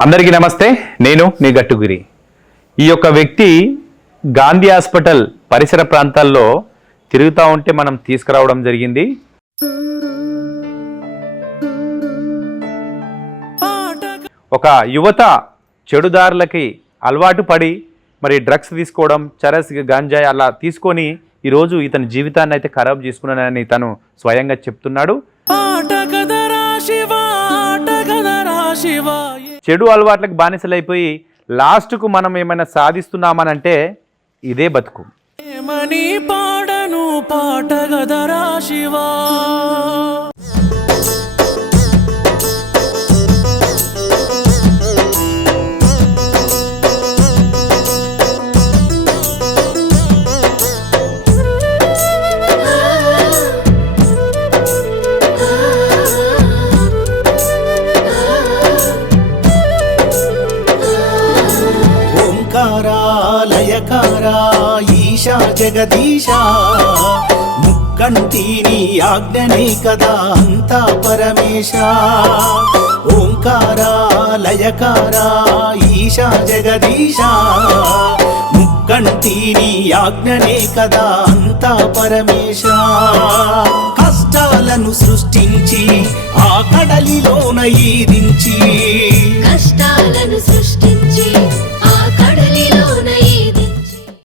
అందరికీ నమస్తే నేను మీ గట్టుగిరి. ఈ యొక్క వ్యక్తి గాంధీ హాస్పిటల్ పరిసర ప్రాంతాల్లో తిరుగుతూ ఉంటే మనం తీసుకురావడం జరిగింది. ఒక యువత చెడుదారులకి అలవాటు పడి మరి డ్రగ్స్ తీసుకోవడం చరస్ గాంజాయి అలా తీసుకొని ఈరోజు ఇతని జీవితాన్ని అయితే ఖరాబ్ చేసుకున్నానని తను స్వయంగా చెప్తున్నాడు. చెడు అలవాట్లకు బానిసలైపోయి లాస్ట్కు మనం ఏమైనా సాధిస్తున్నామనంటే ఇదే బతుకు. పాడను పాడను పాటగదరా శివా? ఓంకారా లయకారా ఈశా జగదీశా. ముక్కంటిని ఆజ్ఞనే కదా అంతా పరమేశ. ఓంకారా లయకారా ఈశా జగదీశా. ముక్కంటిని ఆజ్ఞనే కదా అంతా పరమేశ. కష్టాలను సృష్టించి ఆ కడలిలోన ఈదించి కష్టాలను సృష్టి